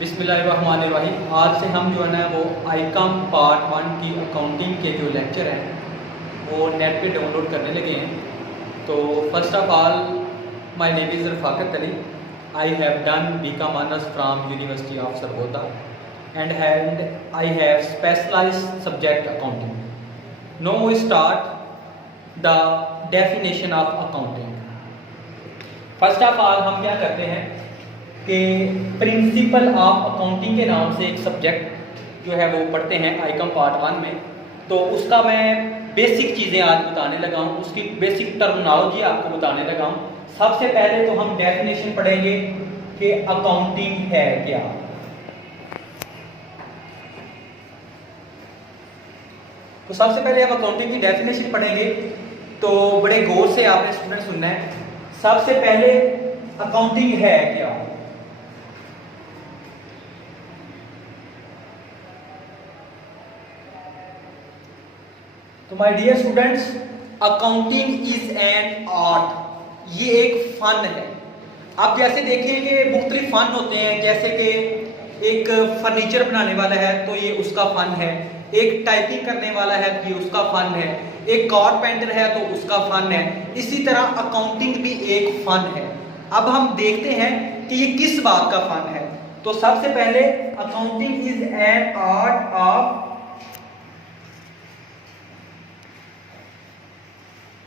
बिस्मिल्लाहिर्रहमानिर्रहीम। आज से हम जो है ना वो आईकॉम पार्ट 1 की अकाउंटिंग के जो लेक्चर हैं वो नेट पे डाउनलोड करने लगे हैं। तो first of all my name is Rafaqat Ali. I have done BCom honours from university of Sargodha and I have specialised subject accounting. No we start the definition of accounting. First of all हम क्या करते हैं कि principle of accounting के नाम से एक subject जो है वो पढ़ते हैं आईकॉम पार्ट 1 में। तो उसका मैं बेसिक चीज़ें आज बताने लगा हूँ, उसकी बेसिक टर्मिनोलॉजी आपको बताने लगा हूँ। सबसे पहले तो हम डेफिनेशन पढ़ेंगे कि अकाउंटिंग है क्या। तो सबसे पहले हम अकाउंटिंग की डेफिनेशन पढ़ेंगे, तो बड़े गौर से आपने स्टूडेंट सुनना है। सबसे पहले अकाउंटिंग है क्या। तो my dear students, accounting is an art. ये एक फन है। आप जैसे देखें कि मुख्तलिफ फन होते हैं, जैसे कि एक फर्नीचर बनाने वाला है तो ये उसका फन है, एक टाइपिंग करने वाला है तो ये उसका फन है, एक कारपेंटर है तो उसका फन है। इसी तरह अकाउंटिंग भी एक फन है। अब हम देखते हैं कि ये किस बात का फन है। तो सबसे पहले accounting is an art of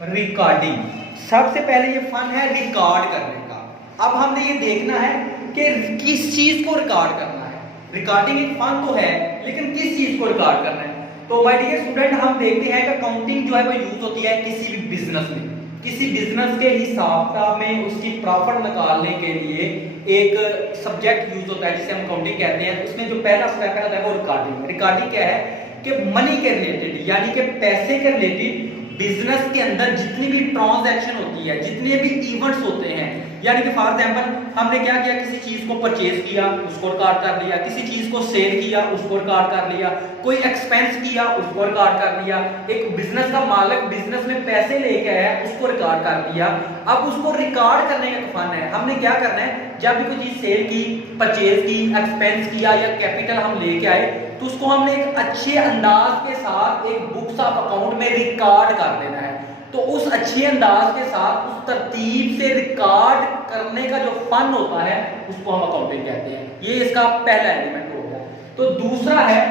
recording. सबसे पहले ये फन है रिकॉर्ड करने का। अब हमने ये देखना है कि किस चीज को रिकॉर्ड करना है। रिकॉर्डिंग एक फन तो है, लेकिन किस चीज को रिकॉर्ड करना है। तो माय डियर स्टूडेंट, हम देखते हैं कि अकाउंटिंग जो है वो यूज होती है किसी भी बिजनेस में। किसी बिजनेस के हिसाब किताब में उसकी प्रॉफिट निकालने के लिए एक सब्जेक्ट यूज होता है जिसे हम अकाउंटिंग कहते हैं। उसमें जो पहला स्टेप है वो रिकॉर्डिंग। रिकॉर्डिंग क्या है कि मनी के रिलेटेड, यानी कि पैसे के रिलेटेड बिजनेस के अंदर जितनी भी ट्रांजैक्शन होती है, जितने भी इवेंट्स होते हैं, यानी कि फॉर एग्जांपल हमने क्या किया, किसी चीज को परचेज किया उसको रिकॉर्ड कर लिया, किसी चीज को सेल किया उसको रिकॉर्ड कर लिया, कोई एक्सपेंस किया उसको रिकॉर्ड कर लिया। एक बिजनेस का मालिक बिजनेस में पैसे लेके आया उसको रिकॉर्ड कर दिया। अब उसको रिकॉर्ड करने का फन है। हमने क्या करना है, जब भी कोई चीज सेल की, परचेज की, एक्सपेंस किया या कैपिटल हम लेके आए तो उसको हमने एक अच्छे अंदाज के साथ एक बुक्स ऑफ अकाउंट में रिकॉर्ड कर देना है। तो उस अच्छे अंदाज के साथ उस तरतीब से रिकॉर्ड करने का जो फन होता है उसको हम अकाउंटिंग कहते हैं। ये इसका पहला एलिमेंट हो गया। तो दूसरा है,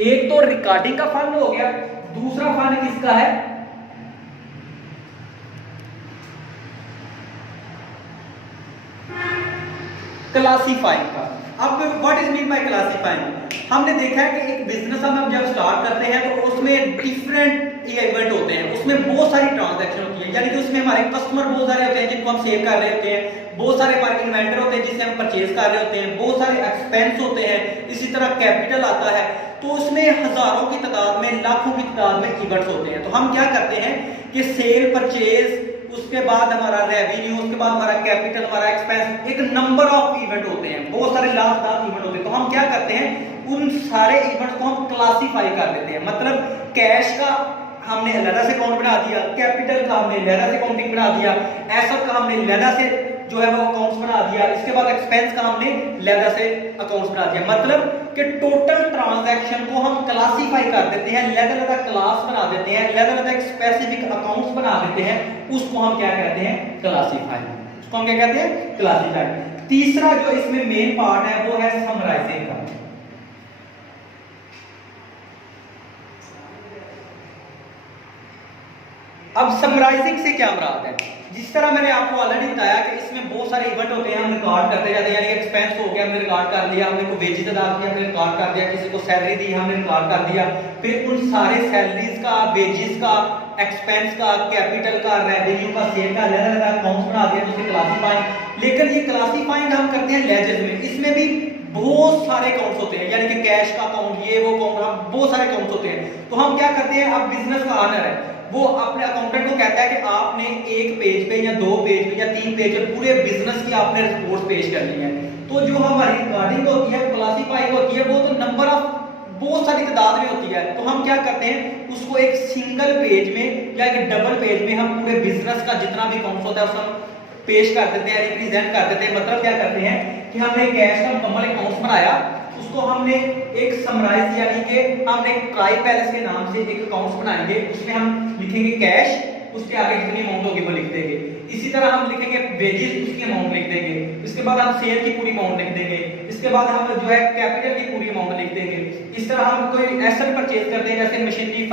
एक तो रिकॉर्डिंग का फन हो गया, दूसरा फन किसका है, क्लासीफाइंग का। अब what is mean by classifying. हमने देखा है कि एक बिजनेस हम जब स्टार्ट करते हैं तो उसमें डिफरेंट इवेंट होते हैं, उसमें बहुत सारी ट्रांजैक्शन होती है, यानी कि उसमें हमारे कस्टमर बहुत सारे होते हैं जिनको हम सेल कर रहे होते हैं, बहुत सारे हमारे इन्वेंटर होते हैं जिसे हम परचेज कर रहे होते हैं, बहुत सारे एक्सपेंस होते हैं, इसी तरह कैपिटल आता है। तो उसमें हजारों की तादाद में, लाखों की तादाद में इवेंट्स होते हैं। तो हम क्या करते हैं कि सेल, परचेज, उसके बाद हमारा रेवेन्यू, उसके बाद हमारा कैपिटल, हमारा एक्सपेंस, एक नंबर ऑफ इवेंट होते हैं, बहुत सारे लाख इवेंट होते हैं। तो हम क्या करते हैं, उन सारे इवेंट्स को हम क्लासीफाई कर देते हैं। मतलब कैश का हमने अलग से अकाउंट बना दिया, कैपिटल का हमने अलग से अकाउंटिंग बना दिया, एसेट का हमने अलग से जो है वो अकाउंट्स बना दिया, इसके बाद एक्सपेंस का हमने अलग से अकाउंट्स बना दिया। मतलब कि टोटल ट्रांजैक्शन को हम क्लासीफाई कर देते हैं, अलग अलग क्लास बना देते हैं, अलग अलग स्पेसिफिक अकाउंट्स बना देते हैं। उसको हम क्या कहते हैं, क्लासीफाई। उसको हम क्या कहते हैं, क्लासीफाई। तीसरा जो इसमें मेन पार्ट है वो है समराइजिंग का। अब समराइजिंग से क्या मुराद है, जिस तरह मैंने आपको ऑलरेडी बताया कि इसमें बहुत सारे इवेंट होते हैं, हम रिकॉर्ड करते जाते हैं। यानी एक्सपेंस हो गया, हमने रिकॉर्ड कर लिया, हमने को वेजेस अदा किया, हमने रिकॉर्ड कर दिया, किसी को सैलरी दी, हमने रिकॉर्ड कर दिया। फिर उन सारे सैलरीज का, वेजेस का, एक्सपेंस का, कैपिटल का, रेवेन्यू का, सेल का अलग अलग अकाउंट्स बना दिया, जिसे क्लासीफाइंग। लेकिन ये क्लासीफाइंग हम करते हैं लेजर्स में। इसमें भी बहुत सारे अकाउंट्स होते हैं, यानी कि कैश का अकाउंट, ये वो अकाउंट, बहुत सारे अकाउंट्स होते हैं। तो हम क्या करते हैं, अब बिजनेस का ऑनर है वो अपने अकाउंटेंट को कहता है कि आपने एक पेज पे या 2 पेज पे या 3 पेज पे पूरे बिजनेस की आपने रिपोर्ट पेश करनी है। तो जो हमारी रिकॉर्डिंग होती है, क्लासीफाइंग होती है, वो तो नंबर ऑफ बहुत सारी तादाद में होती है। तो हम क्या करते हैं, उसको एक सिंगल पेज में या एक डबल पेज में हम पूरे बिजनेस का जितना भी अकाउंट्स होता है उसको पेश कर देते हैं, रिप्रेजेंट कर देते हैं। मतलब क्या करते हैं कि हमने कैश का मुकम्मल अकाउंट बनाया, उसको हमने एक समराइज यानी कि हमने ट्राई पैलेस के नाम से एक अकाउंट बनाएंगे, उसमें हम लिखेंगे कैश, उसके आगे जितनी अमाउंट होगी वो लिख देंगे। इसी तरह हम लिखेंगे वेजेस, उसकी अमाउंट लिख देंगे। इसके बाद हम सेल की पूरी अमाउंट लिख देंगे। इसके बाद हम जो है कैपिटल की पूरी अमाउंट लिख देंगे। इस तरह हम कोई एसेट परचेज करते हैं जैसे मशीनरी,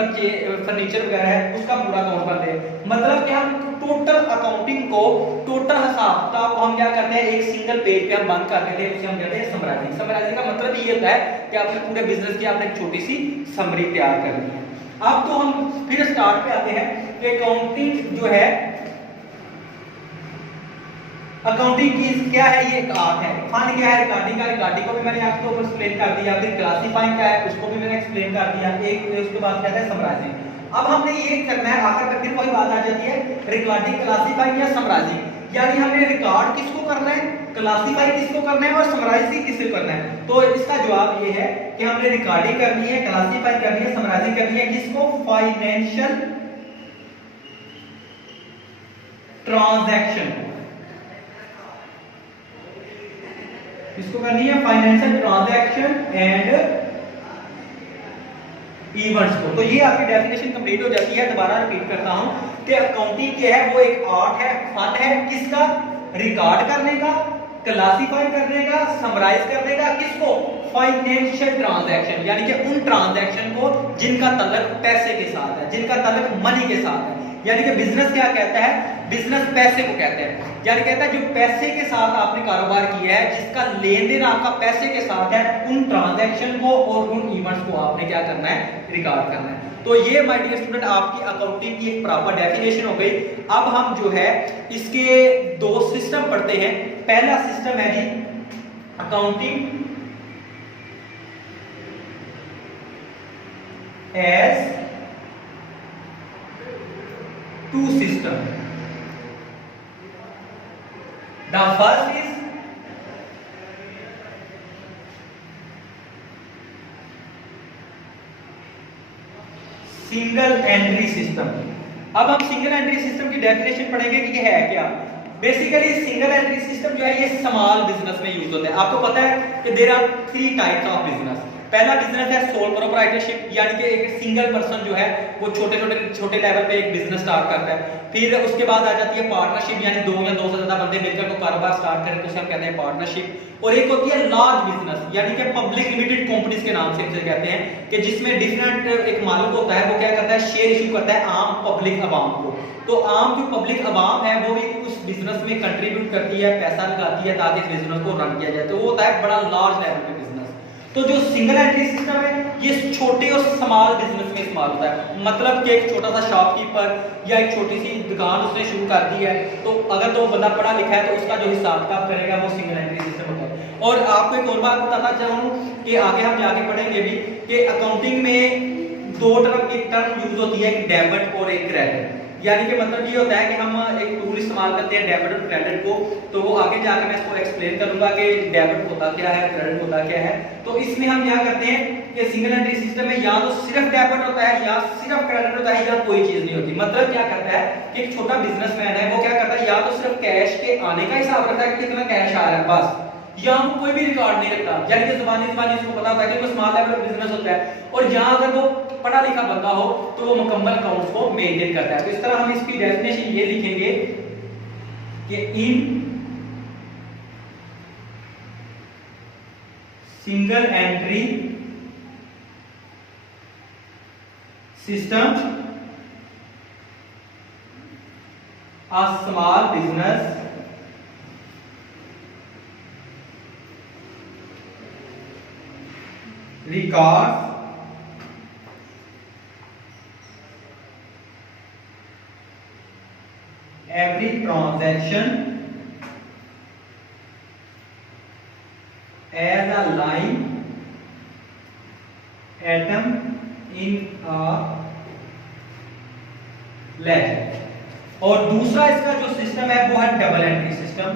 फर्नीचर वगैरह है, उसका पूरा अकाउंट बनाते हैं। मतलब कि हम टोटल अकाउंटिंग को, टोटल हिसाब किताब को हम क्या करते हैं एक सिंगल पेज पे हम बंद कर देते हैं, उसे हम कहते हैं समराइजिंग। समराइजिंग का मतलब ये होता है कि आपने पूरे बिजनेस की आपने एक छोटी सी समरी तैयार करनी है। अब तो हम फिर स्टार्ट पे आते हैं कि अकाउंटिंग जो है, अकाउंटिंग की क्या है, ये एक आर्ट है। फन क्या है, रिकॉर्डिंग का, रिकॉर्डिंग को भी मैंने आपको एक्सप्लेन कर दिया। फिर क्लासिफाइंग क्या है उसको भी मैंने एक्सप्लेन कर दिया। एक उसके बाद क्या है समराइजिंग। अब हमने ये करना है, आखिर में फिर वही बात आ जाती है रिकॉर्डिंग, क्लासिफाइंग या समराइजिंग। यानी हमने रिकॉर्ड किसको करना है, क्लासिफाई किसको करना है और समराइजिंग किसको करना है। तो इसका जवाब ये है कि हमने रिकॉर्डिंग करनी है, क्लासिफाई करनी है, समराइजिंग करनी है। किसको, फाइनेंशियल ट्रांजैक्शन, इसको करनी है फाइनेंशियल ट्रांजैक्शन एंड इवेंट्स को। तो ये आपकी डेफिनेशन कंप्लीट हो जाती है। दोबारा रिपीट करता हूं कि अकाउंटिंग क्या है, वो एक आर्ट है, फन है, किसका, रिकॉर्ड करने का, क्लासिफाई करने का, समराइज करने का। किसको, फाइनेंशियल ट्रांजैक्शन, यानी कि उन ट्रांजैक्शन को जिनका ताल्लुक पैसे के साथ है, जिनका ताल्लुक मनी के साथ है। यानी कि बिजनेस क्या कहता है, बिजनेस पैसे को कहते हैं। यानी कहता है जो पैसे के साथ आपने कारोबार किया है, जिसका लेन देन आपका पैसे के साथ है, उन ट्रांजैक्शन को और उन इवेंट्स को आपने क्या करना है, रिकॉर्ड करना है। तो ये माय डियर स्टूडेंट आपकी अकाउंटिंग की एक प्रॉपर डेफिनेशन हो गई। अब हम जो है इसके दो सिस्टम पढ़ते हैं। पहला सिस्टम है जी accounting as to system. The first is single entry system. अब हम सिंगल एंट्री सिस्टम की डेफिनेशन पढ़ेंगे कि ये है क्या। बेसिकली सिंगल एंट्री सिस्टम जो है ये स्मॉल बिजनेस में यूज होता है। आपको पता है कि there are 3 types of business. पहला बिजनेस है सोल प्रोप्राइटरशिप, यानी कि एक सिंगल पर्सन जो है वो छोटे लेवल पे एक बिजनेस स्टार्ट करता है। फिर उसके बाद आ जाती है पार्टनरशिप, यानी 2 या 2 से ज्यादा बंदे मिलकर कोई कारोबार स्टार्ट करें तो उसे हम कहते हैं पार्टनरशिप। और एक होती है लार्ज बिजनेस, यानी कि पब्लिक लिमिटेड कंपनीज के नाम से इसे कहते हैं, कि जिसमें डिफरेंट एक मालिक होता है, वो क्या करता है शेयर इशू करता है आम पब्लिक अवाम को। तो आम जो पब्लिक अवाम है वो भी उस बिजनेस में कंट्रीब्यूट करती है, पैसा लगाती है ताकि इस बिजनेस को रन किया जाए। तो वो होता है बड़ा लार्ज लेवल पे बिजनेस। तो जो सिंगल एंट्री सिस्टम है ये छोटे और स्मॉल बिजनेस में इस्तेमाल होता है। मतलब कि एक छोटा सा शॉपकीपर या एक छोटी सी दुकान उसने शुरू कर दी है, तो अगर तो बंदा पढ़ा लिखा है तो उसका जो हिसाब किताब करेगा वो सिंगल एंट्री सिस्टम होता है। और आपको एक और बात बताना चाहूँ कि आगे हम जाके पढ़ेंगे भी कि अकाउंटिंग में 2 टर्म की टर्म यूज होती है, एक डेबिट और एक क्रेडिट। यानी कि मतलब ये होता है कि हम एक टूल इस्तेमाल करते हैं डेबिट और क्रेडिट को, तो वो आगे जाकर मैं इसको एक्सप्लेन करूंगा कि डेबिट होता क्या है, क्रेडिट होता क्या है। तो इसमें हम क्या करते हैं कि सिंगल एंट्री सिस्टम में या तो सिर्फ डेबिट होता है या सिर्फ क्रेडिट होता है या कोई चीज नहीं होती। मतलब क्या करता है कि एक छोटा बिजनेसमैन है वो क्या करता है या तो सिर्फ कैश के आने का हिसाब रखता है कि कितना कैश आ रहा है बस, या वो कोई भी रिकॉर्ड नहीं रखता। यानी कि ज़बानी इसको पता होता है कि वो स्मॉल लेवल पे बिजनेस होता है, और यहाँ अगर वो पढ़ा लिखा बंदा हो तो वो मुकम्मल अकाउंट्स को मेंटेन करता है। तो इस तरह हम इसकी डेफिनेशन ये लिखेंगे कि in single entry system a small business records every transaction as a line item in a ledger। और दूसरा इसका जो सिस्टम है वो है double entry system.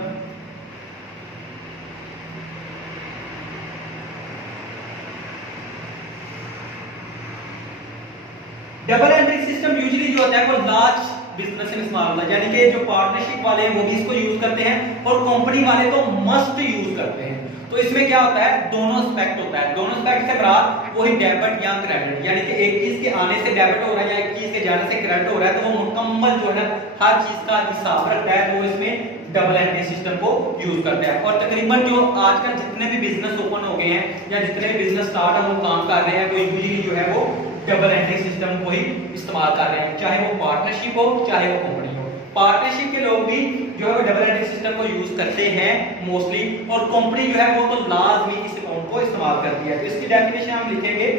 Double entry system usually जो होता है वो लार्ज बिजनेस में इस्तेमाल होता है, यानी कि जो पार्टनरशिप वाले हैं वो भी इसको यूज करते हैं और कंपनी वाले तो मस्ट यूज करते हैं। तो इसमें क्या होता है, दोनों एस्पेक्ट होता है। दोनों एस्पेक्ट से मुराद वही डेबिट या क्रेडिट, यानी कि एक चीज के आने से डेबिट हो रहा है या एक चीज के जाने से क्रेडिट हो रहा है, तो वो मुकम्मल जो है ना हर चीज का हिसाब रखता है, वो इसमें डबल एंट्री सिस्टम को यूज करता है। और तकरीबन जो आजकल जितने भी बिजनेस ओपन हो गए हैं या जितने भी बिजनेस स्टार्ट हम काम कर रहे हैं, वो यूजुअली जो है वो डबल एंट्री सिस्टम को ही इस्तेमाल कर रहे हैं, चाहे वो पार्टनरशिप हो चाहे वो कंपनी हो। पार्टनरशिप के लोग भी जो है वो डबल एंट्री सिस्टम को यूज करते हैं मोस्टली, और कंपनी जो है वो तो लाजमी इस अकाउंट को इस्तेमाल करती है। तो इसकी डेफिनेशन हम लिखेंगे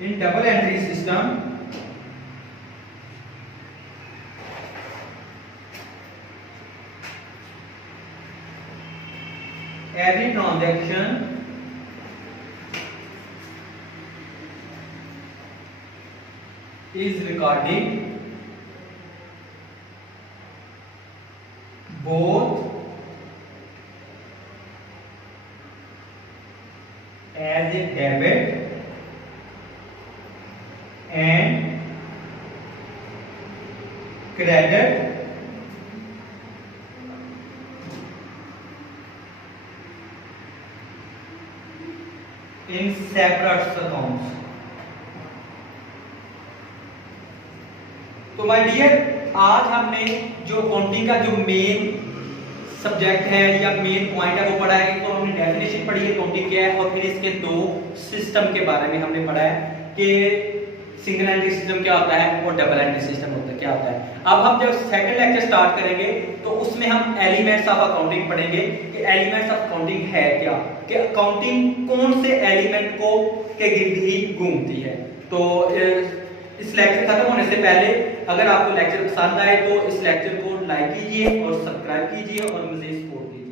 in double entry system, every transaction is recording both as a debit and credit in separate accounts। तो माय डियर, आज हमने जो अकाउंटिंग का जो मेन सब्जेक्ट है या मेन पॉइंट है वो पढ़ा है। तो हमने डेफिनेशन पढ़ी है अकाउंटिंग क्या है, और फिर इसके दो सिस्टम के बारे में हमने पढ़ा है कि सिंगल एंट्री सिस्टम क्या होता है और डबल एंट्री सिस्टम होता है क्या होता है। अब हम जब सेकंड लेक्चर स्टार्ट करेंगे तो उसमें हम एलिमेंट्स ऑफ अकाउंटिंग पढ़ेंगे कि एलिमेंट्स ऑफ अकाउंटिंग है क्या, कि अकाउंटिंग कौन से एलिमेंट को के गिर्द ही घूमती है। तो इस लेक्चर खत्म होने से पहले अगर आपको लेक्चर पसंद आए तो इस लेक्चर को लाइक कीजिए और सब्सक्राइब कीजिए और मुझे सपोर्ट कीजिए।